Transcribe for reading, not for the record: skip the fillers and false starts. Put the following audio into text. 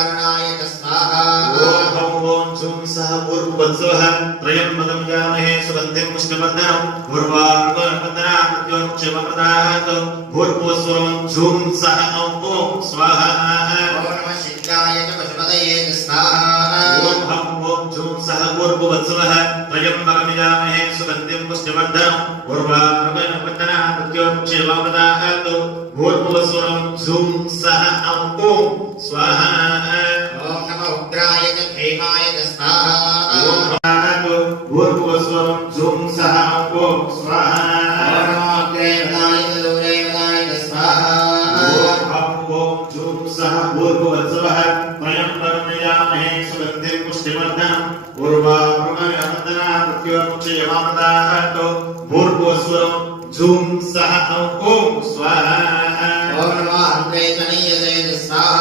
पूर्वारुणाय स्वाहा ओम झूम सह पूर्ववत्सवः त्रयम्बकं यामहे सुगन्धिं पुष्टिवर्धनं पूर्वारुणवन्दना मृत्युक्षेमप्रदात् भूर्भुवस्वरं झूम सह ओम स्वाहा ओम नमः शिवाय च पशुपतये स्वाहा ओम झूम सह पूर्ववत्सवः त्रयम्बकं यामहे सुगन्धिं पुष्टिवर्धनं पूर्वारुणवन्दना मृत्युक्षेमप्रदात् भूर्भुवस्वरं झूम सह ओम स्वाहा ओम नमः उग्राय च भीमाय स्वाहा भूर्भुवस्वरं झूम सह ओम स्वाहा ओम नमः अग्रेवदाय च लोरेवदाय स्वाहा ओम झूम सह भूर्भुवस्वः त्रयम्बकं यामहे सुगन्धिं पुष्टिवर्धनं पूर्वारुणवन्दना मृत्युक्षेमप्रदात् भूर्भुवस्वरं झूम सह ओम स्वाहा ओम नमः अग्रेतनीय स्वाहा